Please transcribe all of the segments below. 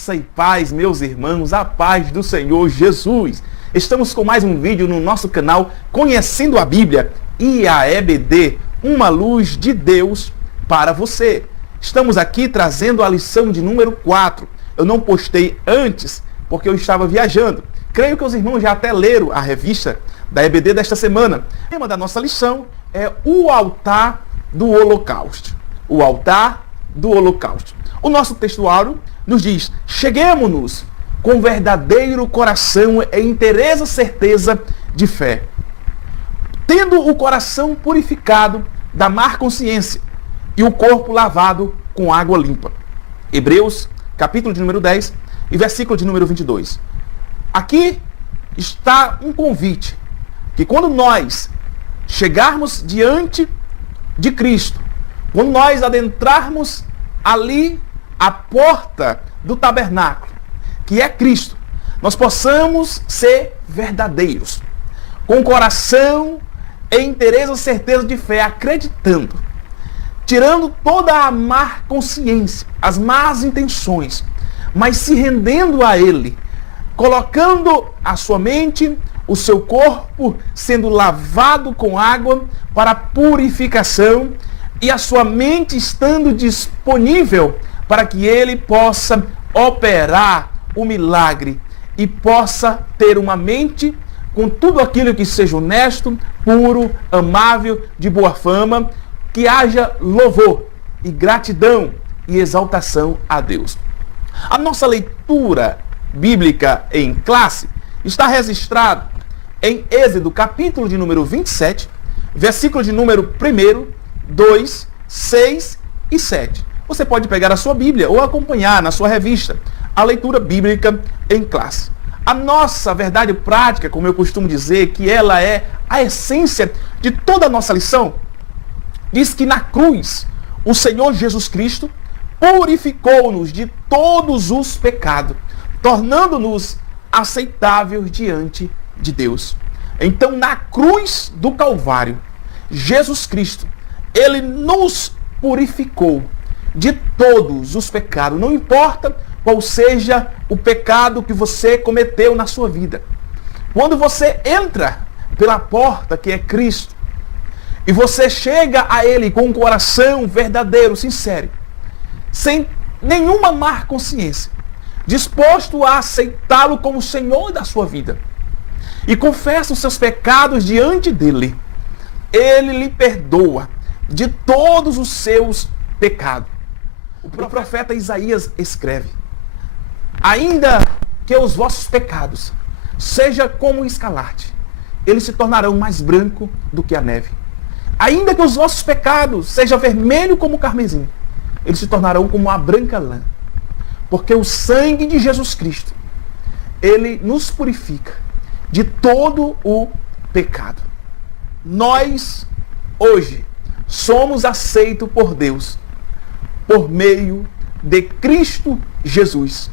Graça e paz, meus irmãos, a paz do Senhor Jesus. Estamos com mais um vídeo no nosso canal Conhecendo a Bíblia e a EBD, uma luz de Deus para você. Estamos aqui trazendo a lição de número 4. Eu não postei antes porque eu estava viajando. Creio que os irmãos já até leram a revista da EBD desta semana. O tema da nossa lição é o altar do holocausto. O altar do holocausto. O nosso textuário nos diz: cheguemo-nos com verdadeiro coração e inteira certeza de fé, tendo o coração purificado da má consciência e o corpo lavado com água limpa. Hebreus, capítulo de número 10 e versículo de número 22. Aqui está um convite, que quando nós chegarmos diante de Cristo, quando nós adentrarmos ali a porta do tabernáculo, que é Cristo, nós possamos ser verdadeiros, com coração e inteira certeza de fé, acreditando, tirando toda a má consciência, as más intenções, mas se rendendo a Ele, colocando a sua mente, o seu corpo sendo lavado com água para purificação e a sua mente estando disponível para que Ele possa operar o milagre e possa ter uma mente com tudo aquilo que seja honesto, puro, amável, de boa fama, que haja louvor e gratidão e exaltação a Deus. A nossa leitura bíblica em classe está registrada em Êxodo, capítulo de número 27, versículo de número 1, 2, 6 e 7. Você pode pegar a sua Bíblia ou acompanhar na sua revista a leitura bíblica em classe. A nossa verdade prática, como eu costumo dizer, que ela é a essência de toda a nossa lição, diz que na cruz o Senhor Jesus Cristo purificou-nos de todos os pecados, tornando-nos aceitáveis diante de Deus. Então, na cruz do Calvário, Jesus Cristo, Ele nos purificou de todos os pecados, não importa qual seja o pecado que você cometeu na sua vida. Quando você entra pela porta que é Cristo, e você chega a Ele com um coração verdadeiro, sincero, sem nenhuma má consciência, disposto a aceitá-lo como Senhor da sua vida, e confessa os seus pecados diante dEle, Ele lhe perdoa de todos os seus pecados. O profeta Isaías escreve: ainda que os vossos pecados sejam como o escarlate, eles se tornarão mais branco do que a neve. Ainda que os vossos pecados sejam vermelho como o carmesim, eles se tornarão como a branca lã. Porque o sangue de Jesus Cristo, Ele nos purifica de todo o pecado. Nós, hoje, somos aceitos por Deus por meio de Cristo Jesus,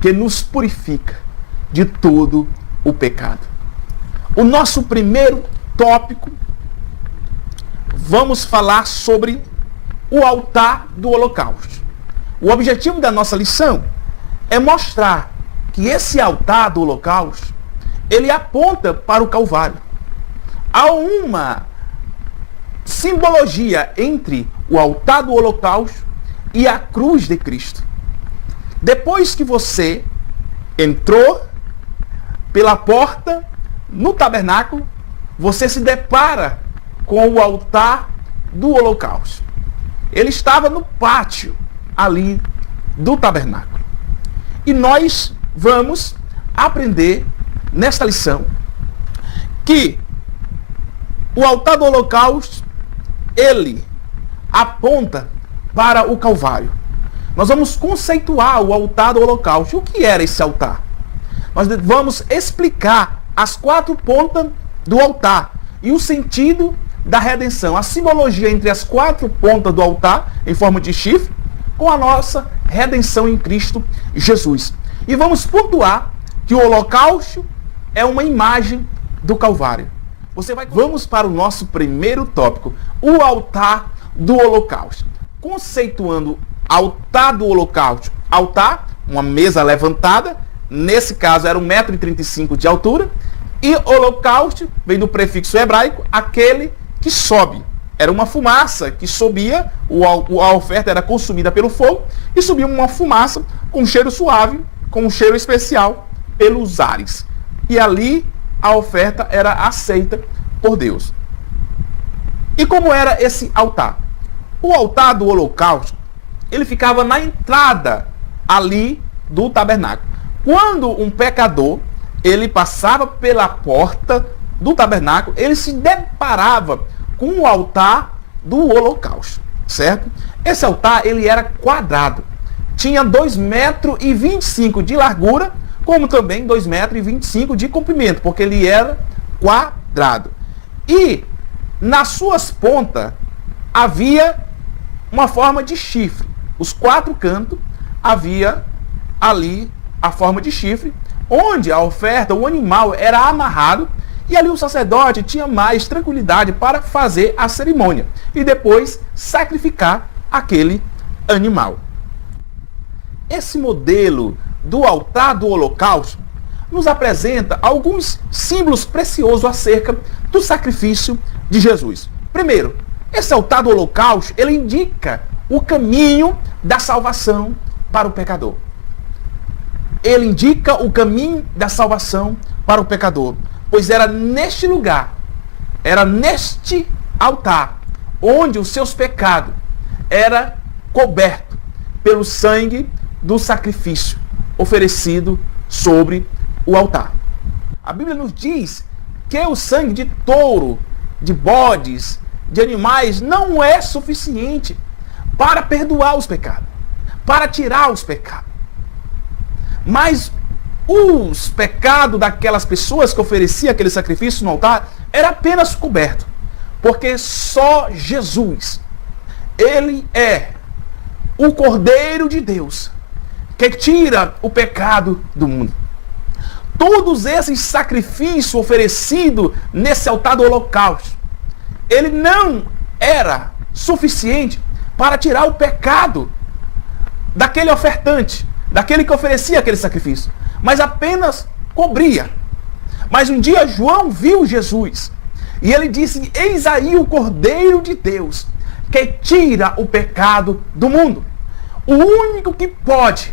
que nos purifica de todo o pecado. O nosso primeiro tópico, vamos falar sobre o altar do holocausto. O objetivo da nossa lição é mostrar que esse altar do holocausto, ele aponta para o Calvário. Há uma simbologia entre o altar do holocausto e a cruz de Cristo. Depois que você entrou pela porta no tabernáculo, você se depara com o altar do holocausto. Ele estava no pátio ali do tabernáculo. E nós vamos aprender nesta lição que o altar do holocausto, ele aponta para o Calvário. Nós vamos conceituar o altar do holocausto. O que era esse altar? Nós vamos explicar as 4 pontas do altar e o sentido da redenção, a simbologia entre as 4 pontas do altar, em forma de chifre, com a nossa redenção em Cristo Jesus. E vamos pontuar que o holocausto é uma imagem do Calvário. Vamos para o nosso primeiro tópico, o altar do holocausto. Conceituando altar do holocausto altar, uma mesa levantada, nesse caso era 1,35 m de altura, e holocausto vem do prefixo hebraico, aquele que sobe. Era uma fumaça que subia, a oferta era consumida pelo fogo, e subia uma fumaça com um cheiro suave, com um cheiro especial pelos ares. E ali a oferta era aceita por Deus. E como era esse altar? O altar do holocausto, ele ficava na entrada ali do tabernáculo. Quando um pecador, ele passava pela porta do tabernáculo, ele se deparava com o altar do holocausto, certo? Esse altar, ele era quadrado. Tinha 2,25 m de largura, como também 2,25 m de comprimento, porque ele era quadrado. E nas suas pontas havia uma forma de chifre. Os 4 cantos havia ali a forma de chifre, onde a oferta, o animal era amarrado, e ali o sacerdote tinha mais tranquilidade para fazer a cerimônia e depois sacrificar aquele animal. Esse modelo do altar do holocausto nos apresenta alguns símbolos preciosos acerca do sacrifício de Jesus. Primeiro, esse altar do holocausto, ele indica o caminho da salvação para o pecador. Ele indica o caminho da salvação para o pecador, pois era neste lugar, era neste altar, onde os seus pecados eram cobertos pelo sangue do sacrifício oferecido sobre o altar. A Bíblia nos diz que o sangue de touro, de bodes, de animais não é suficiente para perdoar os pecados, para tirar os pecados. Mas os pecados daquelas pessoas que ofereciam aquele sacrifício no altar era apenas coberto, porque só Jesus, ele é o Cordeiro de Deus que tira o pecado do mundo. Todos esses sacrifícios oferecidos nesse altar do holocausto, ele não era suficiente para tirar o pecado daquele ofertante, daquele que oferecia aquele sacrifício, mas apenas cobria. Mas um dia João viu Jesus e ele disse: eis aí o Cordeiro de Deus que tira o pecado do mundo. O único que pode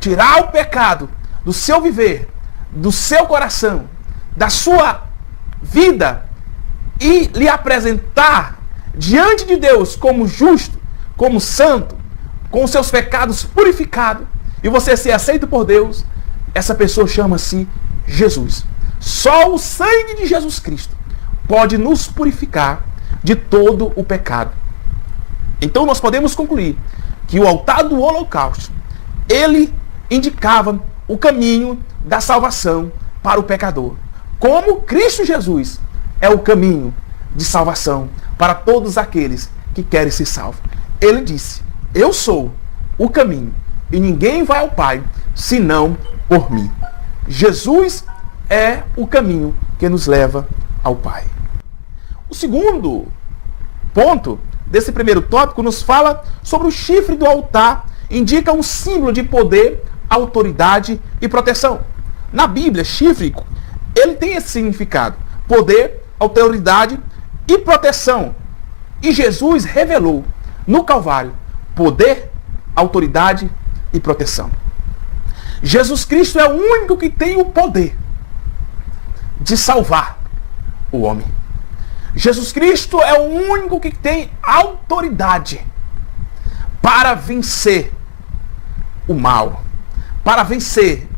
tirar o pecado do seu viver, do seu coração, da sua vida e lhe apresentar diante de Deus como justo, como santo, com seus pecados purificados, e você ser aceito por Deus, essa pessoa chama-se Jesus. Só o sangue de Jesus Cristo pode nos purificar de todo o pecado. Então nós podemos concluir que o altar do holocausto, ele indicava o caminho da salvação para o pecador. Como Cristo Jesus é o caminho de salvação para todos aqueles que querem ser salvos. Ele disse: eu sou o caminho e ninguém vai ao Pai senão por mim. Jesus é o caminho que nos leva ao Pai. O segundo ponto desse primeiro tópico nos fala sobre o chifre do altar, indica um símbolo de poder, autoridade e proteção. Na Bíblia, chifre, ele tem esse significado: poder, autoridade e proteção. E Jesus revelou no Calvário poder, autoridade e proteção. Jesus Cristo é o único que tem o poder de salvar o homem. Jesus Cristo é o único que tem autoridade para vencer o mal, para vencer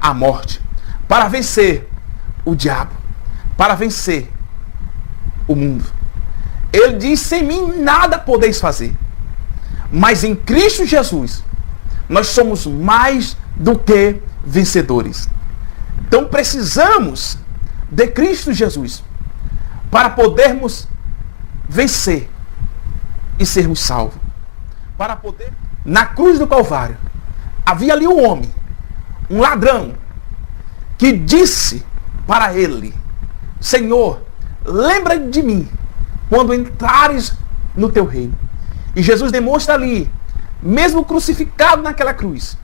a morte, para vencer o diabo, para vencer o mundo. Ele diz: sem mim nada podeis fazer. Mas em Cristo Jesus, nós somos mais do que vencedores. Então precisamos de Cristo Jesus para podermos vencer e sermos salvos. Para poder... Na cruz do Calvário, havia ali um homem, um ladrão, que disse para ele: Senhor, lembra de mim quando entrares no teu reino. E Jesus demonstra ali, mesmo crucificado naquela cruz,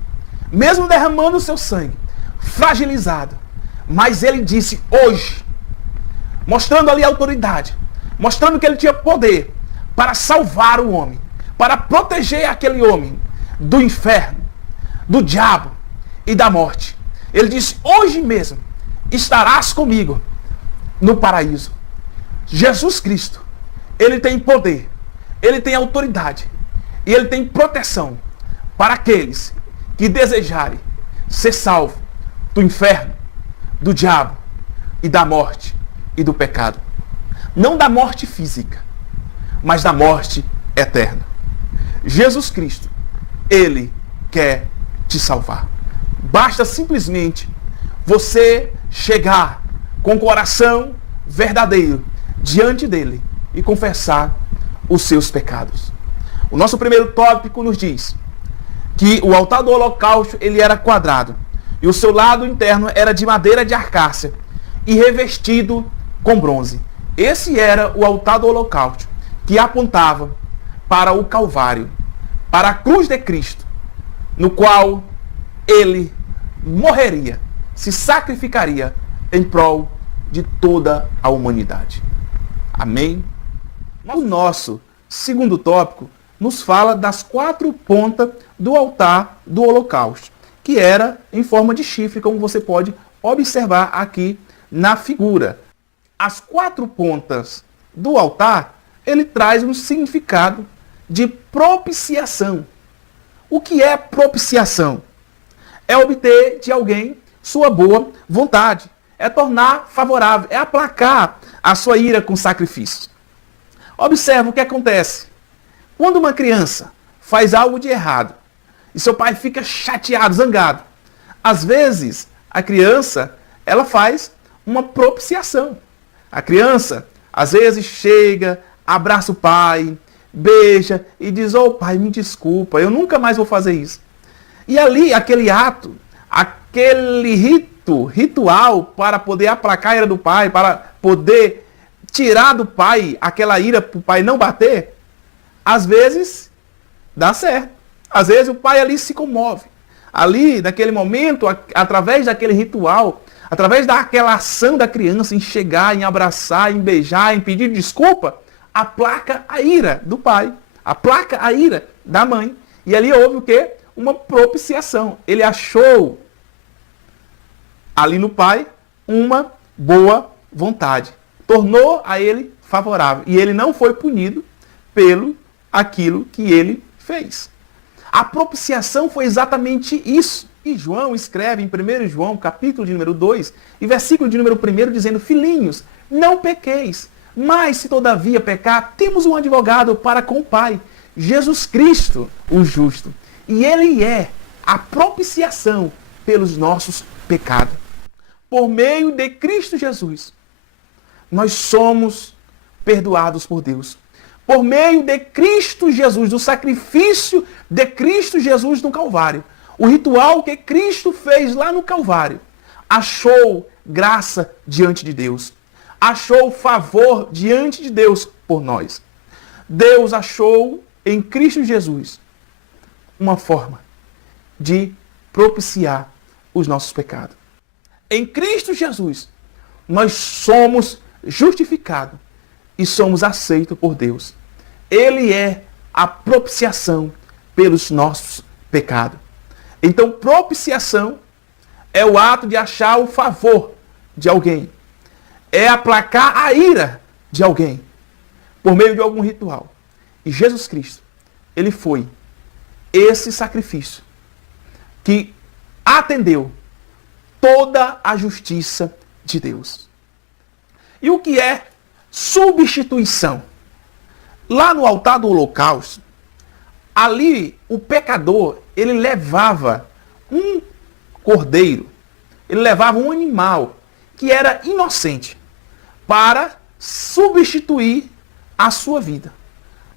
mesmo derramando o seu sangue, fragilizado, mas ele disse hoje, mostrando ali a autoridade, mostrando que ele tinha poder para salvar o homem, para proteger aquele homem do inferno, do diabo e da morte. Ele disse, hoje mesmo estarás comigo no paraíso. Jesus Cristo, ele tem poder, ele tem autoridade e ele tem proteção para aqueles que desejarem ser salvos do inferno, do diabo e da morte e do pecado. Não da morte física, mas da morte eterna. Jesus Cristo, ele quer te salvar. Basta simplesmente você chegar com o coração verdadeiro diante dele e confessar os seus pecados. O nosso primeiro tópico nos diz que o altar do holocausto ele era quadrado e o seu lado interno era de madeira de acácia e revestido com bronze. Esse era o altar do holocausto que apontava para o Calvário, para a cruz de Cristo, no qual ele morreria, se sacrificaria em prol de toda a humanidade. Amém? O nosso segundo tópico nos fala das 4 pontas do altar do holocausto, que era em forma de chifre, como você pode observar aqui na figura. As 4 pontas do altar, ele traz um significado de propiciação. O que é propiciação? É obter de alguém sua boa vontade. É tornar favorável, é aplacar a sua ira com sacrifício. Observa o que acontece. Quando uma criança faz algo de errado e seu pai fica chateado, zangado, às vezes a criança ela faz uma propiciação. A criança às vezes chega, abraça o pai, beija e diz, ô pai, me desculpa, eu nunca mais vou fazer isso. E ali, aquele ato, aquele ritual para poder aplacar a ira do pai, para poder tirar do pai aquela ira para o pai não bater, às vezes dá certo. Às vezes o pai ali se comove. Ali, naquele momento, através daquele ritual, através daquela ação da criança em chegar, em abraçar, em beijar, em pedir desculpa, aplaca a ira do pai, aplaca a ira da mãe. E ali houve o quê? Uma propiciação. Ele achou ali no pai uma boa vontade. Tornou a ele favorável. E ele não foi punido pelo aquilo que ele fez. A propiciação foi exatamente isso. E João escreve em 1 João, capítulo de número 2, e versículo de número 1, dizendo, filhinhos, não pequeis, mas se todavia pecar, temos um advogado para com o Pai, Jesus Cristo, o justo. E ele é a propiciação pelos nossos pecados. Por meio de Cristo Jesus, nós somos perdoados por Deus. Por meio de Cristo Jesus, do sacrifício de Cristo Jesus no Calvário. O ritual que Cristo fez lá no Calvário, achou graça diante de Deus. Achou favor diante de Deus por nós. Deus achou em Cristo Jesus uma forma de propiciar os nossos pecados. Em Cristo Jesus, nós somos justificados e somos aceitos por Deus. Ele é a propiciação pelos nossos pecados. Então, propiciação é o ato de achar o favor de alguém. É aplacar a ira de alguém por meio de algum ritual. E Jesus Cristo, ele foi esse sacrifício que atendeu toda a justiça de Deus. E o que é substituição? Lá no altar do holocausto, ali o pecador, ele levava um cordeiro, ele levava um animal que era inocente para substituir a sua vida,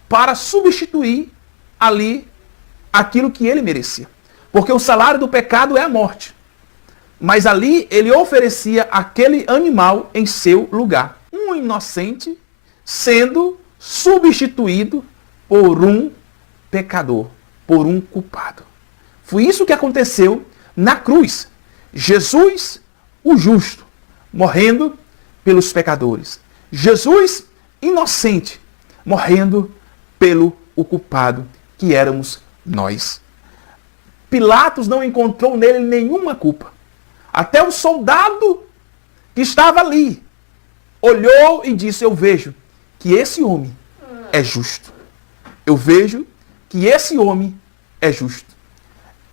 para substituir ali aquilo que ele merecia. Porque o salário do pecado é a morte. Mas ali ele oferecia aquele animal em seu lugar. Um inocente sendo substituído por um pecador, por um culpado. Foi isso que aconteceu na cruz. Jesus, o justo, morrendo pelos pecadores. Jesus, inocente, morrendo pelo culpado, que éramos nós. Pilatos não encontrou nele nenhuma culpa. Até o soldado que estava ali olhou e disse: eu vejo que esse homem é justo. Eu vejo que esse homem é justo.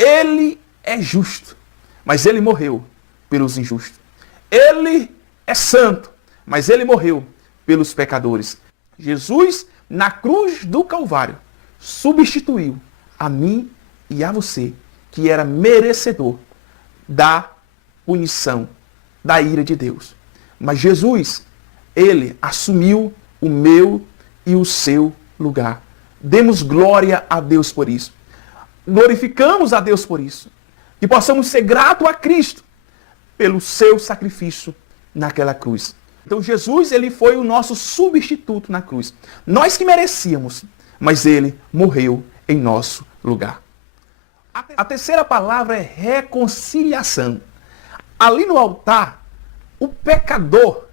Ele é justo, mas ele morreu pelos injustos. Ele é santo, mas ele morreu pelos pecadores. Jesus, na cruz do Calvário, substituiu a mim e a você, que era merecedor da punição, da ira de Deus. Mas Jesus, ele assumiu o meu e o seu lugar. Demos glória a Deus por isso. Glorificamos a Deus por isso. Que possamos ser gratos a Cristo pelo seu sacrifício naquela cruz. Então Jesus, ele foi o nosso substituto na cruz. Nós que merecíamos, mas ele morreu em nosso lugar. A terceira palavra é reconciliação. Ali no altar, o pecador,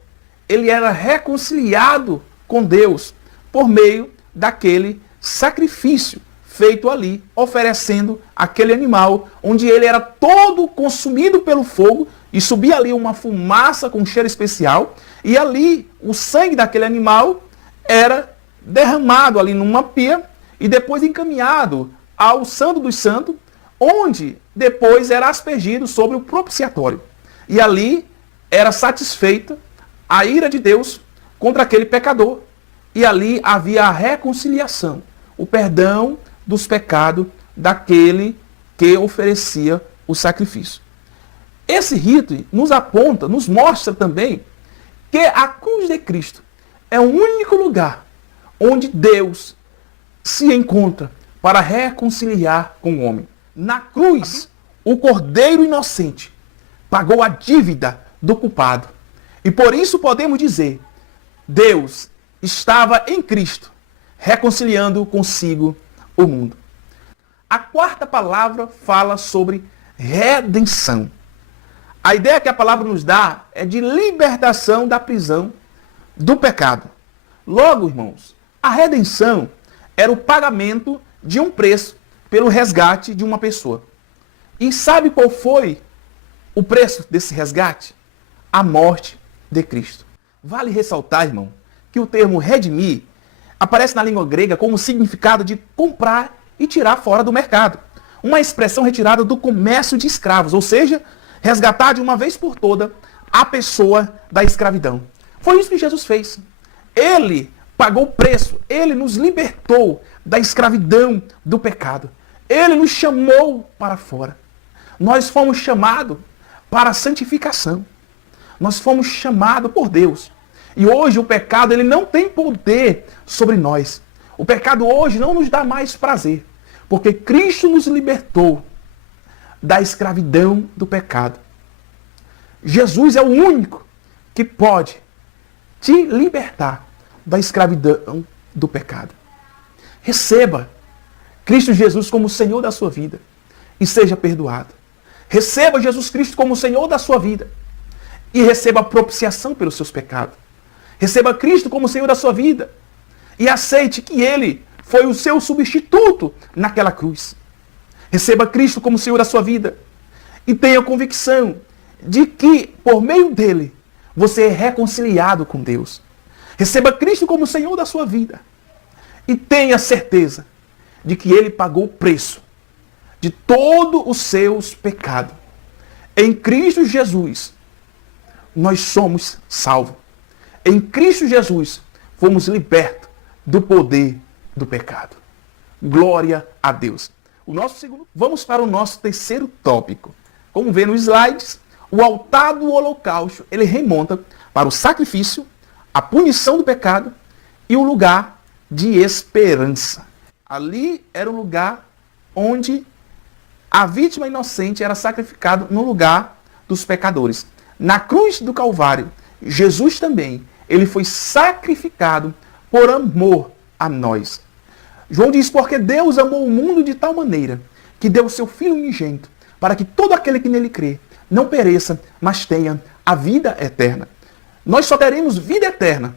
ele era reconciliado com Deus por meio daquele sacrifício feito ali, oferecendo aquele animal, onde ele era todo consumido pelo fogo, e subia ali uma fumaça com um cheiro especial, e ali o sangue daquele animal era derramado ali numa pia, e depois encaminhado ao Santo dos Santos, onde depois era aspergido sobre o propiciatório. E ali era satisfeita a ira de Deus contra aquele pecador. E ali havia a reconciliação, o perdão dos pecados daquele que oferecia o sacrifício. Esse rito nos aponta, nos mostra também que a cruz de Cristo é o único lugar onde Deus se encontra para reconciliar com o homem. Na cruz, o Cordeiro inocente pagou a dívida do culpado. E por isso podemos dizer, Deus estava em Cristo, reconciliando consigo o mundo. A quarta palavra fala sobre redenção. A ideia que a palavra nos dá é de libertação da prisão do pecado. Logo, irmãos, a redenção era o pagamento de um preço pelo resgate de uma pessoa. E sabe qual foi o preço desse resgate? A morte de Cristo. Vale ressaltar, irmão, que o termo redimir aparece na língua grega como significado de comprar e tirar fora do mercado. Uma expressão retirada do comércio de escravos, ou seja, resgatar de uma vez por toda a pessoa da escravidão. Foi isso que Jesus fez. Ele pagou o preço, ele nos libertou da escravidão do pecado. Ele nos chamou para fora. Nós fomos chamados para a santificação. Nós fomos chamados por Deus. E hoje o pecado ele não tem poder sobre nós. O pecado hoje não nos dá mais prazer. Porque Cristo nos libertou da escravidão do pecado. Jesus é o único que pode te libertar da escravidão do pecado. Receba Cristo Jesus como Senhor da sua vida e seja perdoado. Receba Jesus Cristo como Senhor da sua vida e receba a propiciação pelos seus pecados. Receba Cristo como Senhor da sua vida e aceite que Ele foi o seu substituto naquela cruz. Receba Cristo como Senhor da sua vida e tenha convicção de que, por meio dele, você é reconciliado com Deus. Receba Cristo como Senhor da sua vida e tenha certeza de que Ele pagou o preço de todos os seus pecados. Em Cristo Jesus, nós somos salvos. Em Cristo Jesus, fomos libertos do poder do pecado. Glória a Deus. Vamos para o nosso terceiro tópico. Como vê nos slides, o altar do holocausto, ele remonta para o sacrifício, a punição do pecado e o lugar de esperança. Ali era o lugar onde a vítima inocente era sacrificada no lugar dos pecadores. Na cruz do Calvário, Jesus também, ele foi sacrificado por amor a nós. João diz, porque Deus amou o mundo de tal maneira que deu o seu Filho unigênito, para que todo aquele que nele crê não pereça, mas tenha a vida eterna. Nós só teremos vida eterna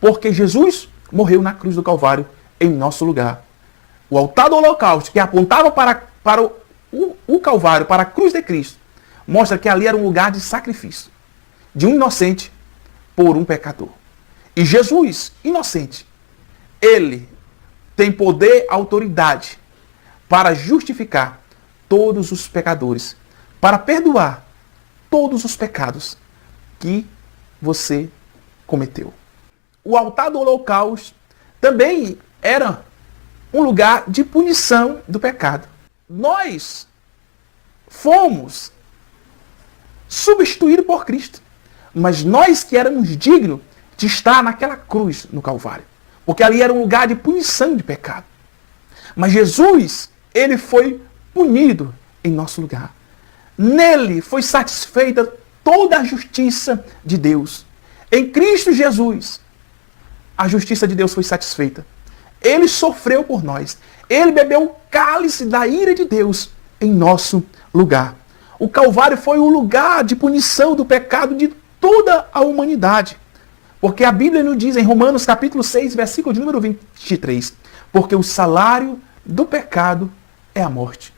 porque Jesus morreu na cruz do Calvário em nosso lugar. O altar do holocausto, que apontava para o Calvário, para a cruz de Cristo, mostra que ali era um lugar de sacrifício, de um inocente por um pecador. E Jesus, inocente, ele tem poder, autoridade para justificar todos os pecadores, para perdoar todos os pecados que você cometeu. O altar do holocausto também era um lugar de punição do pecado. Nós fomos substituídos por Cristo, mas nós que éramos dignos de estar naquela cruz no Calvário, porque ali era um lugar de punição de pecado. Mas Jesus, ele foi punido em nosso lugar. Nele foi satisfeita toda a justiça de Deus. Em Cristo Jesus, a justiça de Deus foi satisfeita. Ele sofreu por nós. Ele bebeu o cálice da ira de Deus em nosso lugar. O Calvário foi o lugar de punição do pecado de toda a humanidade. Porque a Bíblia nos diz em Romanos capítulo 6, versículo de número 23, porque o salário do pecado é a morte.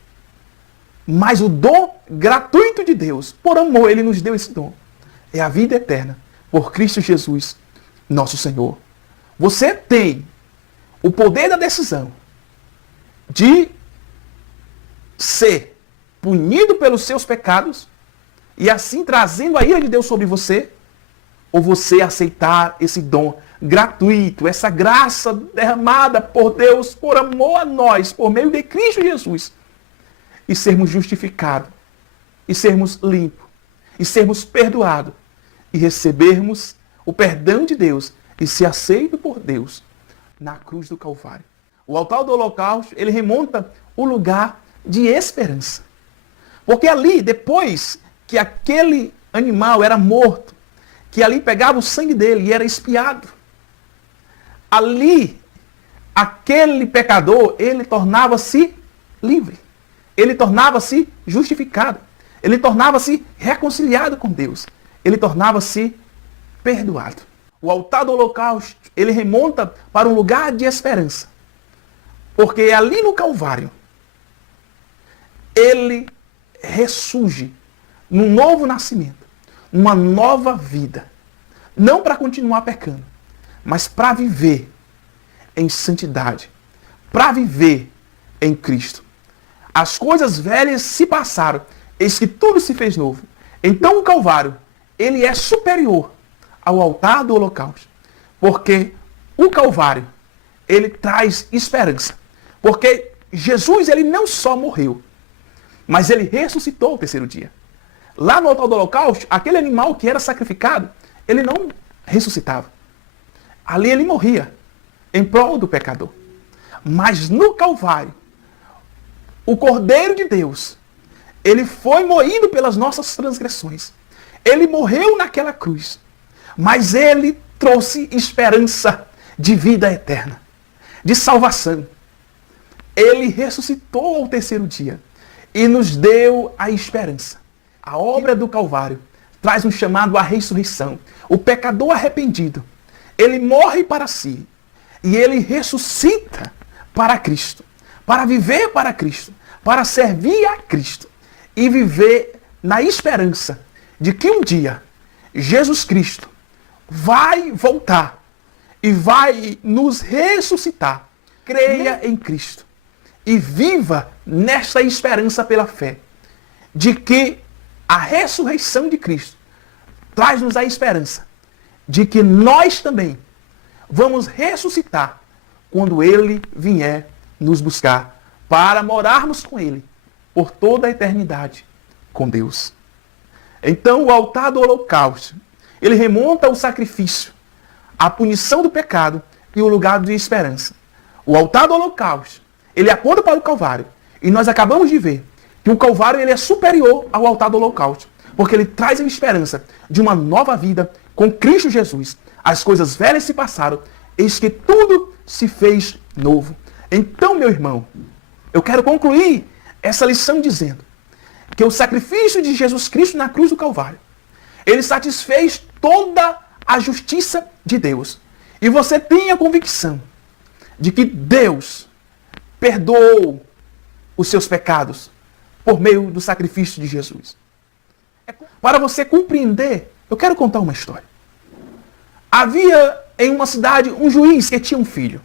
Mas o dom gratuito de Deus, por amor, ele nos deu esse dom, é a vida eterna, por Cristo Jesus, nosso Senhor. Você tem o poder da decisão de ser punido pelos seus pecados e assim trazendo a ira de Deus sobre você, ou você aceitar esse dom gratuito, essa graça derramada por Deus, por amor a nós, por meio de Cristo Jesus, e sermos justificados, e sermos limpos, e sermos perdoados, e recebermos o perdão de Deus, e ser aceito por Deus na cruz do Calvário. O altar do holocausto, ele remonta o lugar de esperança. Porque ali, depois que aquele animal era morto, que ali pegava o sangue dele e era expiado, ali, aquele pecador, ele tornava-se livre. Ele tornava-se justificado. Ele tornava-se reconciliado com Deus. Ele tornava-se perdoado. O altar do holocausto, ele remonta para um lugar de esperança. Porque ali no Calvário, ele ressurge num novo nascimento, numa nova vida. Não para continuar pecando, mas para viver em santidade, para viver em Cristo. As coisas velhas se passaram, eis que tudo se fez novo. Então o Calvário, ele é superior ao altar do holocausto, porque o Calvário, ele traz esperança. Porque Jesus, ele não só morreu, mas ele ressuscitou ao terceiro dia. Lá no altar do holocausto, aquele animal que era sacrificado, ele não ressuscitava. Ali ele morria em prol do pecador. Mas no Calvário, o Cordeiro de Deus, ele foi moído pelas nossas transgressões. Ele morreu naquela cruz. Mas ele trouxe esperança de vida eterna, de salvação. Ele ressuscitou ao terceiro dia e nos deu a esperança. A obra do Calvário traz um chamado à ressurreição. O pecador arrependido, ele morre para si e ele ressuscita para Cristo, para viver para Cristo, para servir a Cristo e viver na esperança de que um dia Jesus Cristo vai voltar e vai nos ressuscitar. Creia em Cristo e viva nesta esperança pela fé de que a ressurreição de Cristo traz-nos a esperança de que nós também vamos ressuscitar quando Ele vier nos buscar para morarmos com Ele por toda a eternidade com Deus. Então o altar do holocausto, ele remonta ao sacrifício, à punição do pecado e o lugar de esperança. O altar do holocausto, ele aponta para o Calvário. E nós acabamos de ver que o Calvário ele é superior ao altar do holocausto, porque ele traz a esperança de uma nova vida com Cristo Jesus. As coisas velhas se passaram, eis que tudo se fez novo. Então, meu irmão, Eu quero concluir essa lição dizendo que o sacrifício de Jesus Cristo na cruz do Calvário, ele satisfez toda a justiça de Deus. E você tem a convicção de que Deus perdoou os seus pecados por meio do sacrifício de Jesus. Para você compreender, eu quero contar uma história. Havia em uma cidade um juiz que tinha um filho.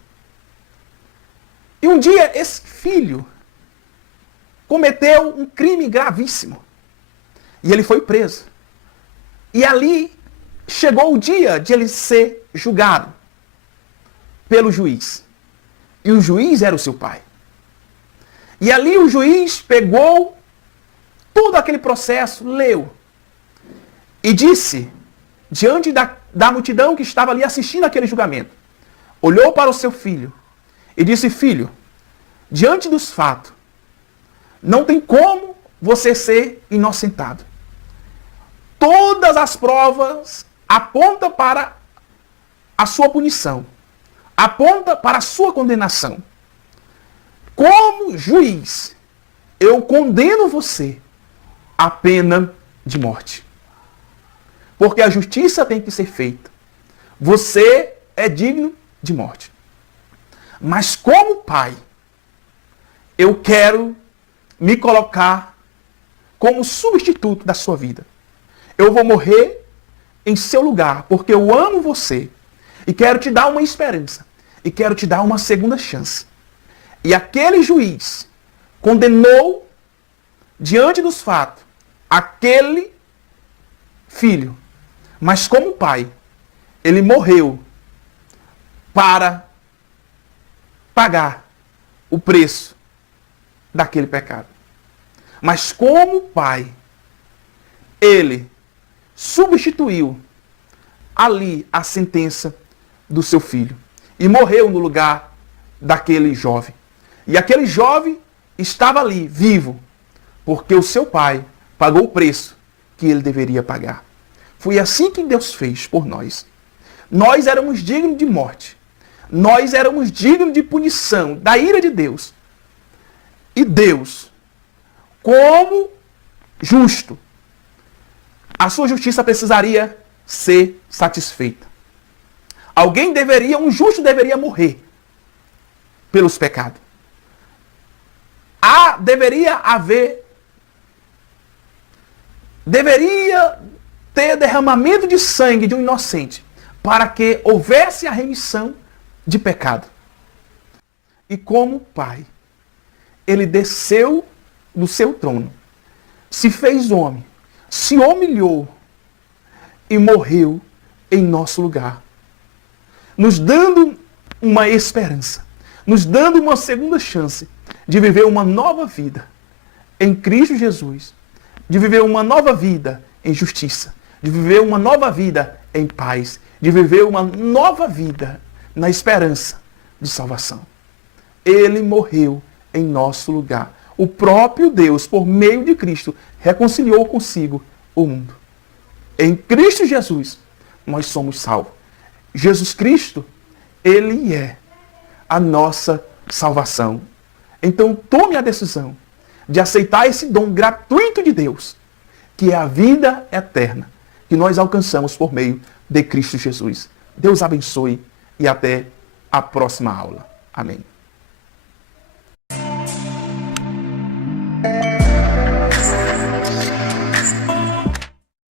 E um dia esse filho cometeu um crime gravíssimo. E ele foi preso. E ali chegou o dia de ele ser julgado pelo juiz. E o juiz era o seu pai. E ali o juiz pegou todo aquele processo, leu. E disse, diante da multidão que estava ali assistindo aquele julgamento, olhou para o seu filho e disse: filho, diante dos fatos, não tem como você ser inocentado. Todas as provas apontam para a sua punição, apontam para a sua condenação. Como juiz, eu condeno você à pena de morte. Porque a justiça tem que ser feita. Você é digno de morte. Mas como pai, eu quero me colocar como substituto da sua vida. Eu vou morrer em seu lugar, porque eu amo você e quero te dar uma esperança e quero te dar uma segunda chance. E aquele juiz condenou, diante dos fatos, aquele filho. Mas como pai, ele morreu para pagar o preço daquele pecado. Mas como pai, ele substituiu ali a sentença do seu filho e morreu no lugar daquele jovem. E aquele jovem estava ali, vivo, porque o seu pai pagou o preço que ele deveria pagar. Foi assim que Deus fez por nós. Nós éramos dignos de morte. Nós éramos dignos de punição, da ira de Deus. E Deus, como justo, a sua justiça precisaria ser satisfeita. Um justo deveria morrer pelos pecados. Deveria ter derramamento de sangue de um inocente para que houvesse a remissão de pecado. E como pai, ele desceu do seu trono, se fez homem, se humilhou e morreu em nosso lugar, nos dando uma esperança, nos dando uma segunda chance de viver uma nova vida em Cristo Jesus, de viver uma nova vida em justiça, de viver uma nova vida em paz, de viver uma nova vida na esperança de salvação. Ele morreu em nosso lugar. O próprio Deus, por meio de Cristo, reconciliou consigo o mundo. Em Cristo Jesus, nós somos salvos. Jesus Cristo, ele é a nossa salvação. Então tome a decisão de aceitar esse dom gratuito de Deus, que é a vida eterna, que nós alcançamos por meio de Cristo Jesus. Deus abençoe e até a próxima aula. Amém.